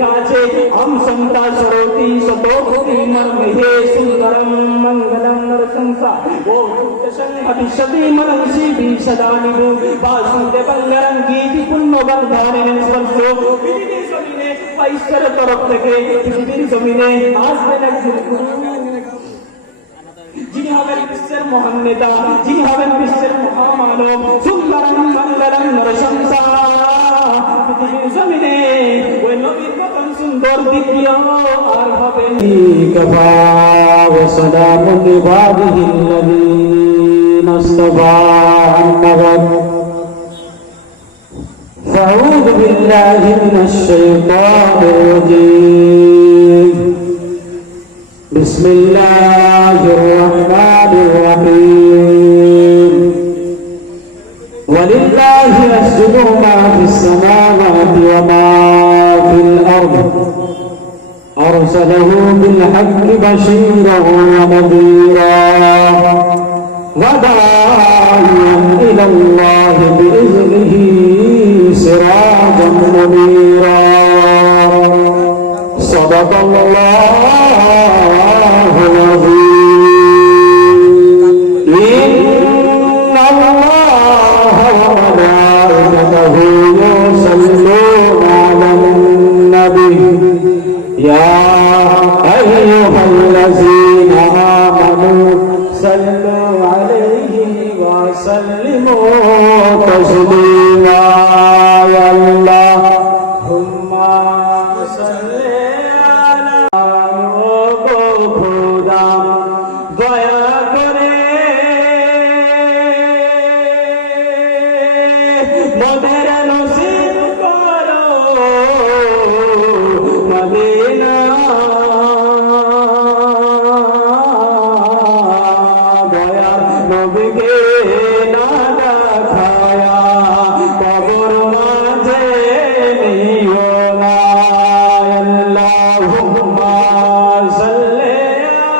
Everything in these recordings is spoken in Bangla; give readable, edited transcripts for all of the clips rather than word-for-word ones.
লেখা আছে আম সন্তা সরতি সতোপতি মর্মহে সুন্দরম মঙ্গলম নরসংসা ও ভবিষ্যতি মনসি বিশদানিবু বাসুদেবঙ্গরং গীতি পুণ্যবন্ধানে স্পর্শ পৃথিবীর জমিনে ঈশ্বরের তরফ থেকে পৃথিবীর জমিনে আসবেন একজন যিনি হবেন বিশ্বের মহান নেতা, যিনি হবেন বিশ্বের মহামানব, সুন্দরম মঙ্গলম নরসংসা। পৃথিবীর জমিনে ওই নবীর মতন সুন্দর দ্বিতীয় আর হবে كفى وسلام لعباده الذين اصطفى أما بعد فأعوذ بالله من الشيطان الرجيم بسم الله الرحمن الرحيم ولله يسجد ما في السماوات وما في الأرض أرسله بالحق بشيرا ونذيرا وداعيا إلى الله بإذنه سراجا منيرا صدق الله العظيم إن الله وملائكته يصلون على النبي يا أيها الذين آمنوا صلوا عليه وسلموا تسليما يا اللهم صل على خدا দয়া করে মোদের নসিব করো মদিনা দয়া নবীকে না দেখায়া কবর মাঝে নিও না আল্লাহুম্মা সাল্লি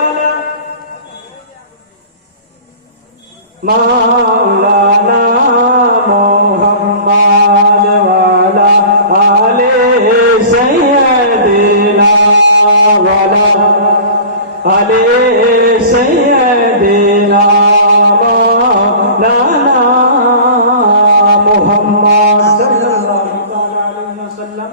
আলা মাওলানা মুহাম্মদ ওয়া আলা আলি সাইয়্যিদিনা ওয়া আলা আলি সাইয়্যিদিনা মাওলানা মুহাম্মদ সাল্লাল্লাহু আলাইহি ওয়াসাল্লাম।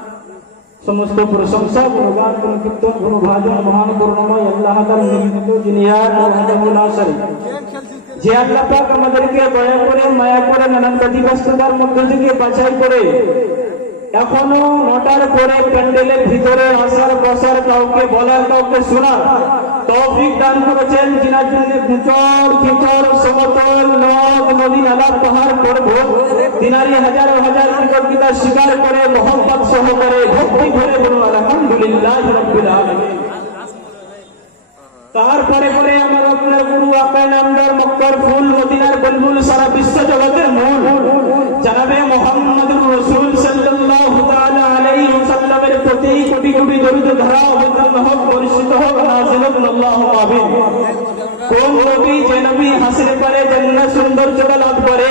সমস্ত প্রশংসা গুণগান কীর্তন গুণভাজন মহান করুণাময় আল্লাহ তাআলা নিমিত্ত যিনি এক ওয়াহদাহু লা শারীক, যে আল্লাহ পাক আমাদেরকে দয়া করে মায়া করে নানান ব্যতিব্যস্ততার মধ্যে থেকে বাছাই করে এখনো ৯টার পরে প্যান্ডেলের ভিতরে আসার বসার কাউকে বলার কাউকে শোনার তৌফিক দান করেছেন, যিনার জন্য ভূচর খিচর সমতল নদ নদী নালা পাহাড় পর্বত তিনারি হাজার হাজার কৃতজ্ঞতা স্বীকার করে মোহাম্মদ সহকারে ভক্তি ভরে বলুন আলহামদুলিল্লাহ রাব্বিল আলামিন। তারপরে পরে আমার আপনার গুরু আকা নামদার মক্কার ফুল মদিনার বুলবুল সারা বিশ্ব জগতের মূল জানাবে মুহাম্মদুর রাসূল সাল্লাল্লাহু তাআলা আলাইহি ওয়াসাল্লামের প্রতি কোটি কোটি দরুদ ধারা অবতীর্ণ হোক, বর্ষিত হোক, নাযিল হোক আল্লাহুম্মা আমিন। কোন নবী যে নবী হাসির পারে জান্নাত সৌন্দর্য লাভ করে,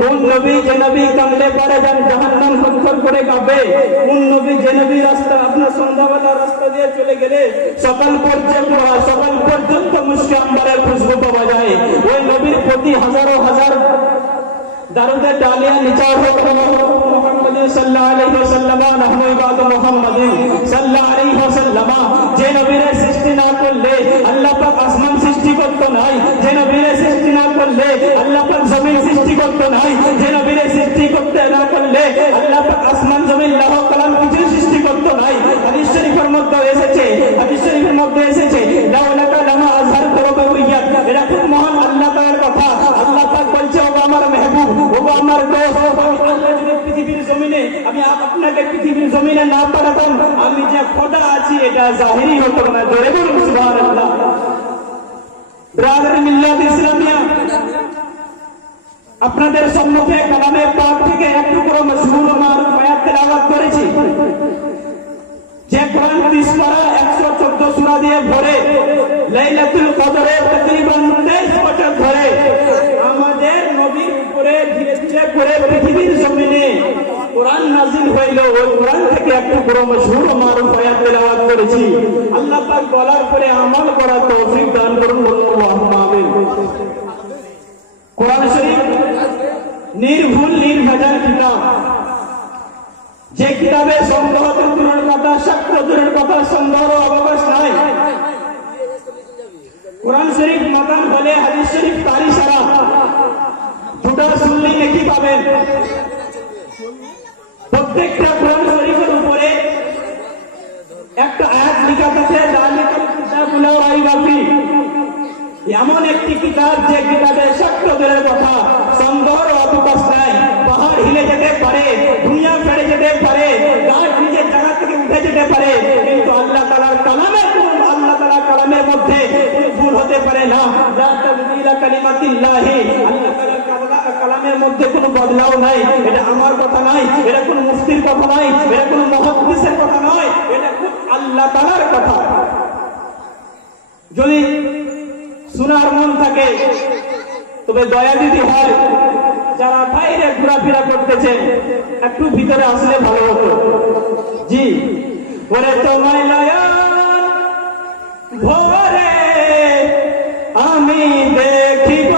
কোন নবী যে নবী কামলে পারে জাহান্নাম খটখট করে কাঁপে, কোন নবী যে নবী রাস্তা আপনার সন্ধ্যাবেলা রাস্তা দিয়ে চলে গেলে সকাল পর্যন্ত মুশকে আম্বারের খুশবু পাওয়া যায়, ওই নবীর প্রতি হাজারো হাজার দারুদের ডালিয়া নিচার হোক মুহাম্মদ সাল্লাল্লাহু আলাইহি ওয়াসাল্লাম নাহনু ইবাদু মুহাম্মাদিন সাল্লাল্লাহু আলাইহি ওয়াসাল্লাম। যে নবীর সৃষ্টি না করলে আল্লাহ পাক আসমান সৃষ্টি করতে নাই, যে নবীর সৃষ্টি না করলে আল্লাহ পাক জমিন সৃষ্টি করতে নাই, যে নবীর সৃষ্টি করতে না করলে আল্লাহ পাক আসমান জমিন লৌহ কলম কিছু সৃষ্টি করতে নাই। হাদিস শরীফের মধ্যে এসেছে লাউলাকা লামা আযহার করবাবিয়াত, এটা খুব মহান আল্লাহ তাআলার কথা। আল্লাহ পাক বলছে ও আমার মেহবুব, ও আমার দোস্ত, আল্লাহ যদি পৃথিবীর জমিনে আমি আপনাকে পৃথিবীর জমিনে না পাঠাতাম, আমি যে খোদা আছি এটা জাহিরি হতো না। জোরে বলুন সুবহানাল্লাহ। ব্রাদার মিল্লাত ইসলামিয়া, আপনাদের সম্মুখে কালামে পাক থেকে এক টুকরো মশহুর মারুফ আয়াত তেলাওয়াত করেছি, যে কোরআন 30 পারা 114 সূরা দিয়ে ভরে লাইলাতুল কদরে তকরিবান 23 বছর ধরে আমাদের নবীর উপরে ধীরে ধীরে করে পৃথিবীর জমিনে কোরআন নাযিল হইল, ওই কোরআন থেকে একটু বড় মশহুর ও মারুফ আয়াত তেলাওয়াত করেছি। আল্লাহ পাক বলার পরে আমল করার তৌফিক দান করুন, বলুন আল্লাহুম্মা আমিন। কোরআন শরীফ নির্ভুল নির্ভেজাল কিতাব, যে কিতাবে সন্দেহ দূরের কথা, শাক দূরের কথা, সন্দেহের অবকাশ নাই। কোরআন শরীফ মাকান বলে, হাদিস শরীফ তারি সারা, দুটো শুনলেই নাকি পাবেন। প্রত্যেকটা কোরআন শরীফের উপরে একটা আয়াত লেখা আছে, যালিকাল কিতাবু লা রাইবা ফীহি। এমন একটি কিতাব যে কিতাবে শাক দূরের কথা, সন্দেহের অবকাশ নাই। পাহাড় হিলে যেতে পারে, দুনিয়া ফেড়ে যেতে পারে, গাছ নিজের জায়গা থেকে উঠে যেতে পারে, কিন্তু আল্লাহ তাআলার কালামের কালামের মধ্যে কোনো ভুল হতে পারে না। লা তাবদীলা কালিমাতিল্লাহি, আল্লাহ তাআলার কালামের মধ্যে কোনো বদলাও নাই। এটা আমার কথা নয়, এটা কোনো মুফতির কথা নয়, এটা কোনো মুহাদ্দিসের কথা নয়, এটা খুব আল্লাহ তাআলার কথা। যদি শোনার মন থাকে তবে দয়া যদি হয়, যারা বাইরে ঘোরাফেরা করতেছেন একটু ভিতরে আসলে ভালো হতো। জি, ওরে তোমায় নয়ন ভরে আমি দেখিব,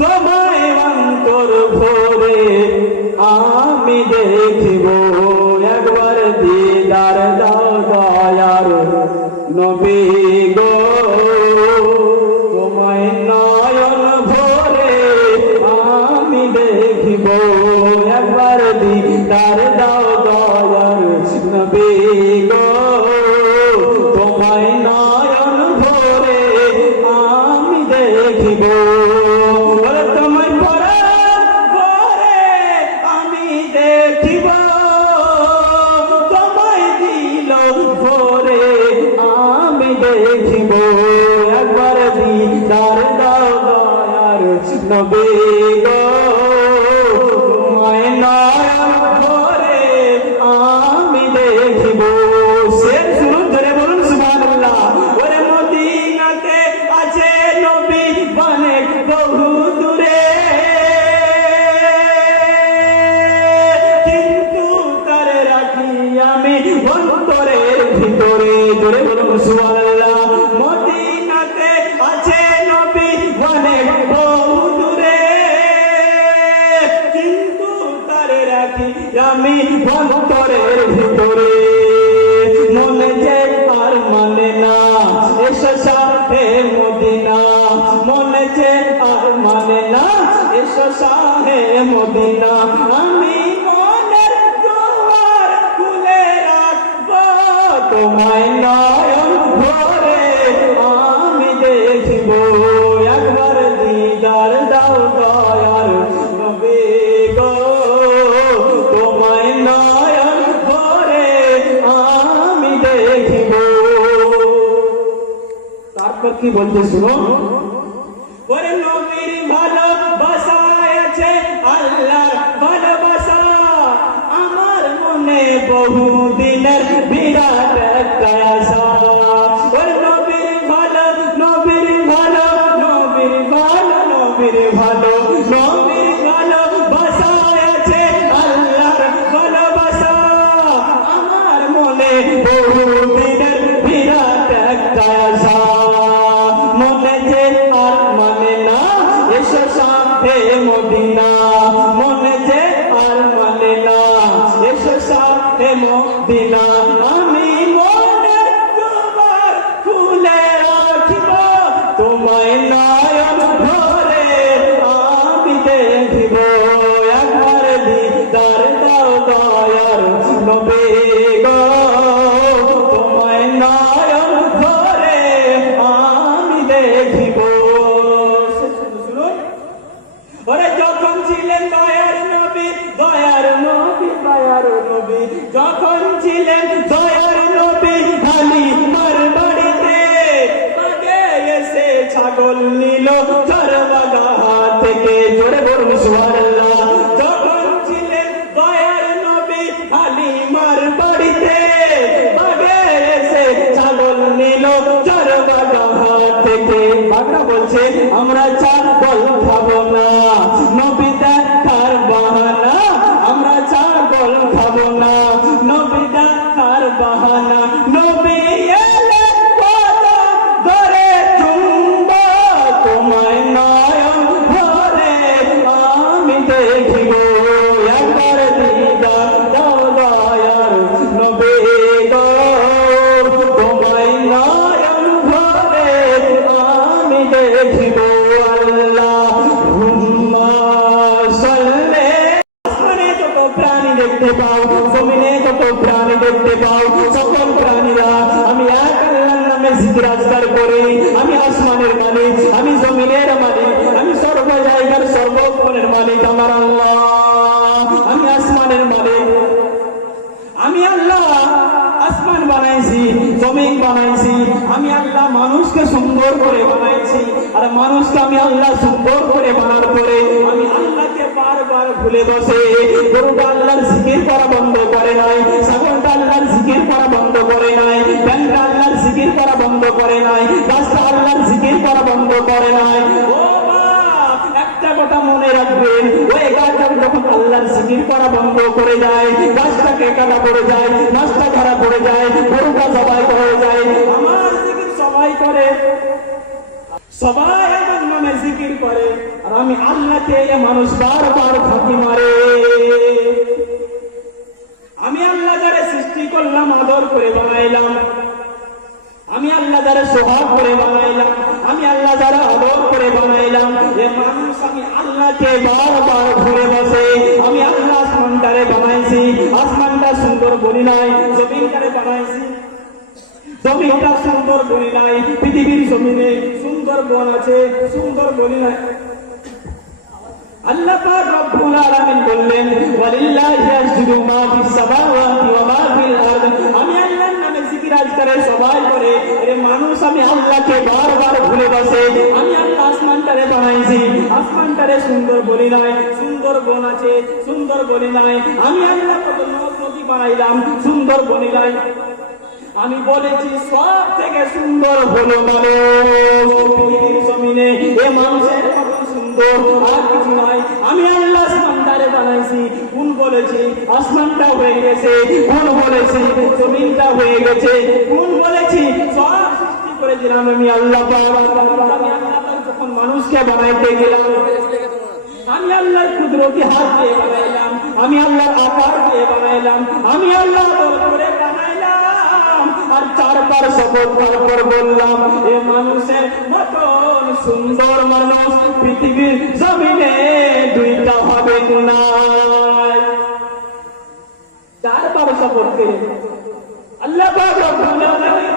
তোমায় অন্তর ভরে আমি দেখিব, একবার দিদার দাও দয়ার নবী গো, তোমায় নয়ন ভরে আমি দেখিব, একবার দিদার দাও দয়ার নবী গো, তোমায় নয়ন ভরে আমি দেখিব, তোমায় পরাণ ভরে আমি দেখিব, তোমায় দিল ভরে আমি দেখিব, একবার দিদার দাও দয়ার নবী গো, তোমায় নয়ন ভরে আমি দেখিব। শের শুনুন, ধরে বলুন সুবহানাল্লাহ। ওরে মদিনাতে আছে নবী অনেক বহু দূরে, কিন্তু তারে রাখি আমি অন্তরের ভিতরে, ধরে বলুন সুবহানাল্লাহ। মদিনাতে আছে নবী অনেক বহু দূরে, কিন্তু তারে রাখি আমি অন্তরের ভিতরে, মনে যে আর মানে না এসো শাহে মদিনা, মনে যে আর মানে না এসো শাহে মদিনা, আমি মনের দুয়ার খুলে রাখব, তোমায় নয়ন ভরে আমি দেখিব, একবার দিদার দাও দয়ার নবী গো, তোমায় নয়ন ভরে আমি দেখিব। তারপর কি বলতে শুনো, ওরে নবীর ভালোবাসা আছে আল্লাহর ভালোবাসা, আমার মনে বহু দিনের বিরাট একটা আশা, ওরে নবীর ভালো, নবীর ভালো, নবীর ভালো, নবীর ভালো, নবীর ভালোবাসা আছে আল্লাহর ভালোবাসা, আমার মনে বহু দিনের বিরাট একটা আশা, মনে যে আর মানে না এসো শাহে মদিনা, মনে যে আর মানে না এসো শাহে মদিনা, আমি মনের দুয়ার খুলে রাখিব, তোমায় নয়ন ভরে আমি দেখিব, একবার দিদার দাও দয়ার নবী গো, তোমায় নয়ন ভরে আমি দেখিব। ওরে যখন ছিলেন দয়ার নবী, দয়ার নবী, দয়ার নবী, যখন ছিলেন দয়ার নবী হালিমার বাড়িতে, আগে এসে ছাগল নিল চরবাগা থেকে, জোরে বলুন সুবহানাল্লাহ। যখন ছিলেন দয়ার নবী হালিমার বাড়িতে, আগে এসে ছাগল নিল চরবাগা থেকে, বাগড়া বলছে আমরা ছাগল খাবো না, নবী দেখার বাহানা দেখতে পাও সকল প্রাণীরা আমি এক আল্লাহর নামে জিকির আজকার করি। আমি আসমানের মালিক, আমি জমিনের মালিক, আমি সর্ব জায়গার সর্বক্ষণের মালিক আমার আল্লাহ। আমি আসমানের মালিক, আমি আল্লাহ আসমান বানাইছি, জমিন বানাইছি, আমি আল্লাহ মানুষকে সুন্দর করে বানাইছি। আর মানুষকে আমি আল্লাহ সুন্দর করে বানার পরে আমি আল্লাহকে বারবার ভুলে বসে গরুটা আল্লাহর জিকির করা বন্ধ করে নাই, ছাগলটা আল্লাহর জিকির করা বন্ধ করে নাই, ব্যাংকটা আল্লাহর জিকির করা বন্ধ করে নাই, গাছটা আল্লাহর জিকির করা বন্ধ করে নাই। ও বাপ, একটা কথা মনে রাখবেন, ওই গাছটা যখন আল্লাহর জিকির করা বন্ধ করে যায়, গাছটাকে কাটা পড়ে যায়, মাছটা ধরা পড়ে যায়, গরুটা সবাই করে যায়, আমার জিকির সবাই করে, সবাই আমার নামে জিকির করে, আর আমি আল্লাহকে মানুষ বারবার ফাঁকি মারে। আমি আল্লাহ যারা সৃষ্টি করলাম আদর করে বানাইলাম, আমি আল্লাহ যারা সোহাগ করে বানাইলাম, আমি আল্লাহ যারা আদর করে বানাইলাম, এ মানুষ আমি আল্লাহকে বারবার ঘুরে বসে। আমি আল্লাহ আসমানটারে বানাইছি, আসমানটা সুন্দর বলি নাই, জমিনটারে বানাইছি, জমিনটা সুন্দর বলি নাই, পৃথিবীর জমিনে সুন্দর বন আছে, সুন্দর বলি নাই। আল্লাহ পাক রব্বুল আলামিন বললেন ওয়ালিল্লাহি ইয়াসজুদু মা ফিস সামাওয়াতি ওয়া মা ফিল আরদ। আমি আল্লাহর নামে জিকির আজকার সবাই করে, এর মানুষ আমি আল্লাহকে বারবার ভুলে বসে। আমি আল্লাহ আসমানটারে বানাইছি, আসমানটারে সুন্দর বলি নাই, সুন্দর বন আছে, সুন্দর বলি নাই। আমি আল্লাহ কত নদী বানাইলাম, সুন্দর বলি নাই। আমি বলেছি সব থেকে সুন্দর হলো মানুষ, পৃথিবীর জমিনে এ মানুষের মতো সুন্দর আর কিছু নাই। আমি আল্লাহ আসমানটারে বানাইছি, কোন বলেছি আসমানটা হয়ে গেছে, কোন বলেছি জমিনটা হয়ে গেছে, কোন বলেছি সব সৃষ্টি করেছিলাম আমি আল্লাহ পাক। আমি আল্লাহ পাক যখন মানুষকে বানাইতে গেলাম, আমি আল্লাহর কুদরতি হাত দিয়ে বানাইলাম, আমি আল্লাহর আকার দিয়ে বানাইলাম, আমি আল্লাহ করে বানাইলাম। আর চারবার শপথ তারপর বললাম এ মানুষের মতন সুন্দর মানুষ পৃথিবীর জমিনে দুইটা হবে নাই। চারবার শপথ করে আল্লাহ পাক রব্বুল আলামিন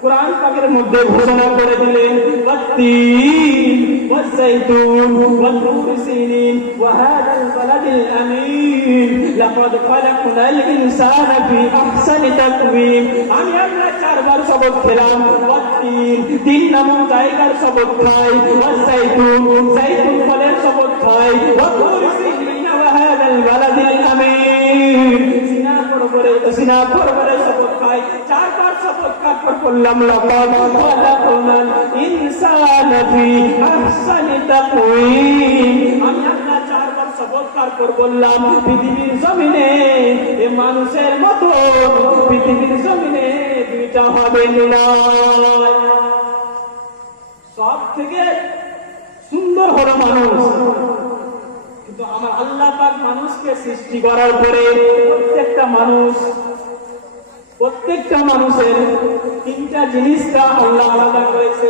কুরআন পাকের মধ্যে ঘোষণা করে দিলেন ওয়াত্তিন ওয়াযাইতুন ওয়াতুর সিনিন ওয়া হাদাল বালাদিল আমিন লাকাদ খালাকনাল ইনসানা ফি আহসানি তাকওয়িম। আমি আল্লাহ চারবার শপথ খেলাম, ওয়াত্তিন তিন নামক জায়গার শপথ খাই, ওয়াযাইতুন জাইতুন ফলের শপথ খাই, ওয়াতুর সিনিন ওয়া হাদাল বালাদিল আমিন সিনা পরবরে শপথ খাই। চারবার শপথ কাপড় করলাম লাকাদ খালাকনাল ইনসানা ফি আহসানি তাকওয়িম। আমি আল্লাহ চারবার শপথ কাপড় বললাম পৃথিবীর জমিনে এ মানুষের মতো পৃথিবীর জমিনে দুইটা হবে না। সব থেকে সুন্দর হলো মানুষ, কিন্তু আমার আল্লাহ পাক মানুষকে সৃষ্টি করার পরে প্রত্যেকটা মানুষের তিনটা জিনিসটা আল্লাহ আলাদা করেছে।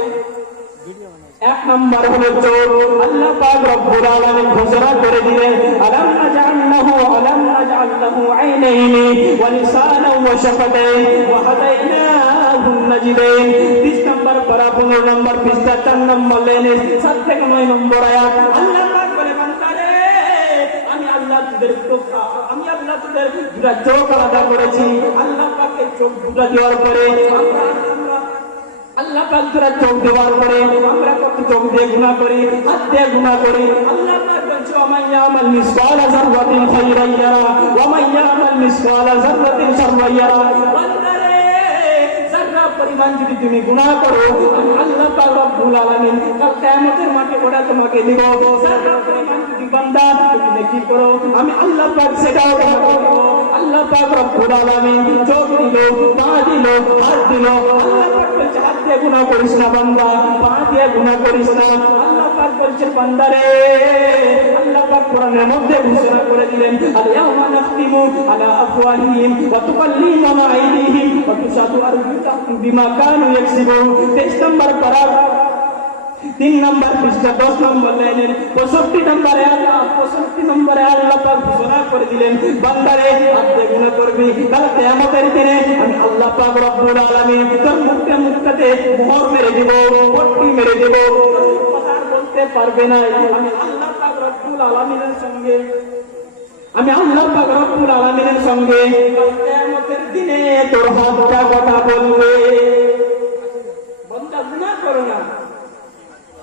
এক নাম্বার হলো চোখ। আল্লাহ পাক রব্বুল আলামিন ঘোষণা করে দিলেন আলাম নাজআল্লাহু আইনাইনি ওয়া লিসানান ওয়া শাফাতাইন ওয়া হাদাইনাহু নাজদাইন। 30 নম্বর পারা 15 নম্বর পৃষ্ঠা 4 নম্বর লাইনে 7 থেকে 9 নম্বর আয়াত। আল্লাহ পাক বলে বান্দারে আমি আল্লাহ তোদের দুটা চোখ আলাদা করেছি। আল্লাহ পাকের চোখ দুটা দেওয়ার পরে আল্লাহ পাক দুটা চোখ দেওয়ার পরে আমরা কত চোখ দিয়ে গুনাহ করি, হাত দিয়ে গুনাহ করি। আল্লাহ পাক বলছে ওয়া ইয়ামাল মিসকালা যাররাতিন খায়রান ইয়ারা ওয়া ইয়ামাল মিসকালা যাররাতিন শাররান ইয়ারা। বান্দারে যারা পরিমাণ যদি তুমি গুনাহ করো আমি আল্লাহ পাক রব্বুল আলামিন কাল কিয়ামতের মাঠে ওটা তোমাকে দেব। যারা পরিমাণ যদি বান্দা তুমি নেকি করো আমি আল্লাহ পাক সেটাও তোমাকে দেব। আল্লাহ পাক রব্বুল আলামিন চোখ দিল, পা দিল, হাত দিল। আল্লাহ পাক বলছে হাত দিয়ে গুনাহ করিস না বান্দা, পা দিয়ে গুনাহ করিস না। আল্লাহ পাক বলছে বান্দারে আল্লাহ পাক কোরআনের মধ্যে ঘোষণা করে দিলেন আল ইয়াউমা নাখতিমু আলা আফওয়াহিহিম ওয়া তুকাল্লিমুনা আইদিহিম ওয়া তুশহাদু আরজুলুহুম বিমা কানু ইয়াকসিবুন। 23 নম্বর পারা 3 নম্বর পৃষ্ঠা 10 নম্বর লাইনের 65 নম্বরে আল্লাহ পাক ঘোষণা করে দিলেন, বান্দারে আপনি গুনাহ করবি, কাল কিয়ামতের দিনে আমি আল্লাহ পাক রব্বুল আলামিন তোর মুখটাতে মোহর মেরে দেব, পট্টি মেরে দেব, কথা বলতে পারবে না। আমি আল্লাহ পাক রব্বুল আলামিনের সঙ্গে কাল কিয়ামতের দিনে তোর হাতটা কথা বলবে। বান্দা গুনাহ করো না,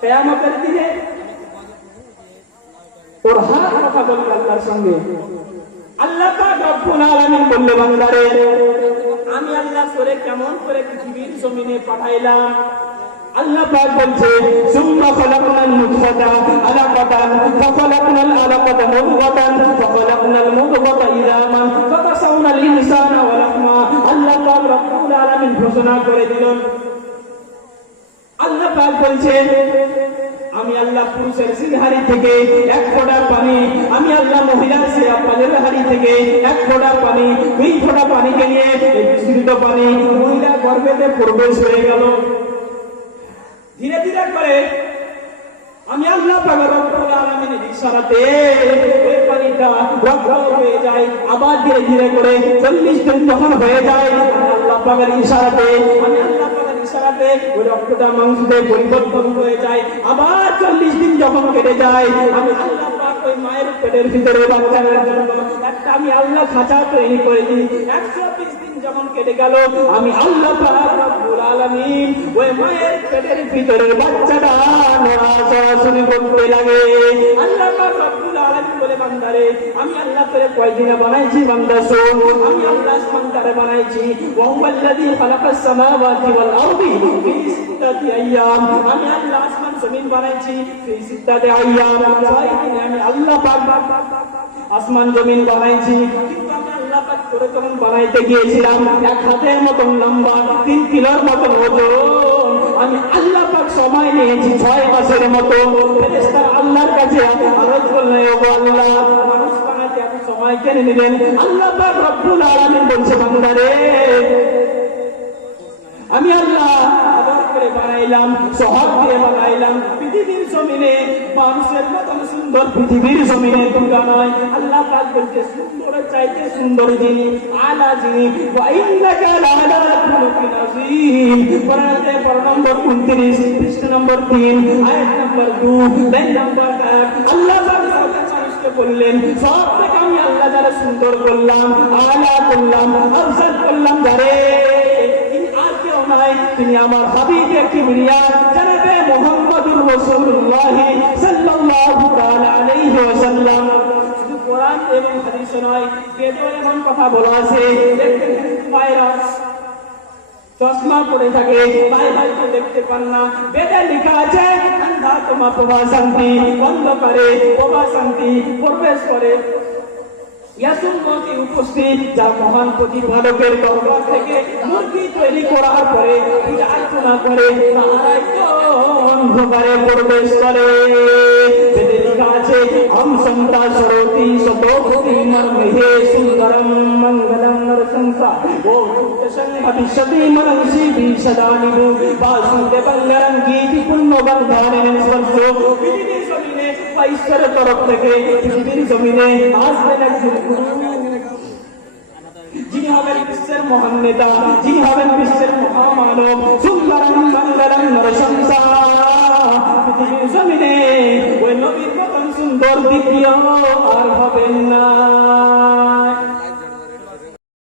কিয়ামতের দিনে ওর হাত কথা বলবে আল্লাহর সঙ্গে। আল্লাহ পাক রব্বুল আলামিন বললে, বান্দারে আমি আল্লাহ করে কেমন করে পৃথিবীর জমিনে পাঠাইলাম। আল্লাহ পাক বলছে, সুম্মা খালাকনাল নুতফাতা আলাকাতান ফাখালাকনাল আলাকাতা মুদগাতান ফাখালাকনাল মুদগাতা ইলামান ফাকাসাউনাল ইনসানা ওয়া লাহমা। আল্লাহ পাক রব্বুল আলামিন ঘোষণা করে দিলেন, আল্লাহ পাক বলছে, আমি আল্লাহ পুরুষের সিলহারি থেকে এক ফোঁটা পানি, আমি আল্লাহ মহিলার পালের হাড়ি থেকে এক ফোঁটা পানি, 2 ফোঁটা পানিকে নিয়ে এই বিস্তৃত পানি মহিলা গর্ভেতে প্রবেশ হয়ে গেল। ধীরে ধীরে করে আমি আল্লাহ পাক রব্বুল আলামিনের ইশারাতে ওই পানিটা রক্ত হয়ে যায়। আবার ধীরে ধীরে করে 40 দিন যখন হয়ে যায়, আল্লাহ পাকের ইশারাতে ওই রক্তটা মাংসতে পরিবর্তন হয়ে যায়। আবার 40 দিন যখন কেটে যায়, আমি আল্লাহ পাক ওই মায়ের পেটের ভিতরে বাচ্চার জন্য একটা আমি আল্লাহ খাঁচা তৈরি করে দিই। 120 দিন যখন কেটে গেল, আমি আল্লাহ পাক রব্বুল আলামিন ওই মায়ের পেটের ভিতরের বাচ্চাটা নড়াচড়া শুরু করতে লাগে। আল্লাহ পাক রব্বুল আলামিন বলে, বান্দারে আমি আল্লাহ করে কয়দিনে বানাইছি, বান্দা শোন, আমি আল্লাহ আসমানটারে বানাইছি। ওয়া হুয়াল্লাযী খালাকাস সামাওয়াতি ওয়াল আরদি ফি সিত্তাতি আইয়াম। আমি আল্লাহ আসমান জমিন বানাইছি ফি সিত্তাতি আইয়াম, 6 দিনে আমি আল্লাহ পাক আসমান জমিন বানাইছি। কিন্তু আমি আল্লাহ পাক করে যখন বানাইতে গিয়েছিলাম, এক হাতের মতন লম্বা, 3 কিলোর মতন ওজন, আমি আল্লাহ পাক সময় নিয়েছি 6 মাসের মতো। ফেরেশতারা আল্লাহর কাছে আরজ করলেন, ওগো আল্লাহ, মানুষ বানাতে এত সময় কেন নিলেন? আল্লাহ পাক রব্বুল আলামিন বলছে, বান্দারে আমি আল্লাহ আদর করে বানাইলাম, সহজ দিয়ে বানাইলাম। পৃথিবীর জমিনে মানুষের মতন সুন্দর পৃথিবীর জমিনে দুটা নয়। আল্লাহ পাক বলছে, সুন্দরের চাইতে সুন্দর যিনি, আলা যিনি, ওয়া ইন্নাকা লাআলা খুলুকিন আযীম। কোরআনে পড়া নম্বর 29, পৃষ্ঠা নম্বর 3, আয়াত নম্বর 2, লাইন নম্বর 1। আল্লাহ পাক মানুষকে বললেন, সব থেকে আমি আল্লাহ যারা সুন্দর করলাম, আলা করলাম, আফজাল করলাম যারে, তিনি আমার হাবিবে কিবরিয়া জনাবে মুহাম্মদুর রাসূলুল্লাহ সাল্লাল্লাহু তাআলা আলাইহি ওয়াসাল্লাম। শুধু কোরআন এবং হাদিস নয়, বেদও এমন কথা বলা আছে, পায়রা চশমা পড়ে থাকে, তাই হয়তো দেখতে পান না। বেদে লেখা আছে, আন্ধা তোমা প্রভা শান্তি, অন্ধকারে প্রভা শান্তি প্রবেশ করে। ইয়াসুমতি উপস্থিত, যা মহান প্রতিপালকের দরবার থেকে মূর্তি তৈরি করার পরে পূজা করে, তারাই অন্ধকারে প্রবেশ করে। বেদে লেখা আছে, হম সন্তা সরতি সতোপতি মর্মহে সুন্দরম মঙ্গলম নরসংসা ও ভবিষ্যতি মনসি বিশদানিভু বাসুদেবঙ্গরং গীতি পুণ্য বন্ধানের স্পর্শ। পৃথিবীর জমিনে ঈশ্বরের তরফ থেকে পৃথিবীর জমিনে আসবেন একজন গুরু, যিনি হবেন বিশ্বের মহান নেতা, যিনি হবেন বিশ্বের মহামানব। সুন্দরম মঙ্গলম নরসংসা। পৃথিবীর জমিনে ওই নবীর মতন সুন্দর দ্বিতীয় আর হবেন না।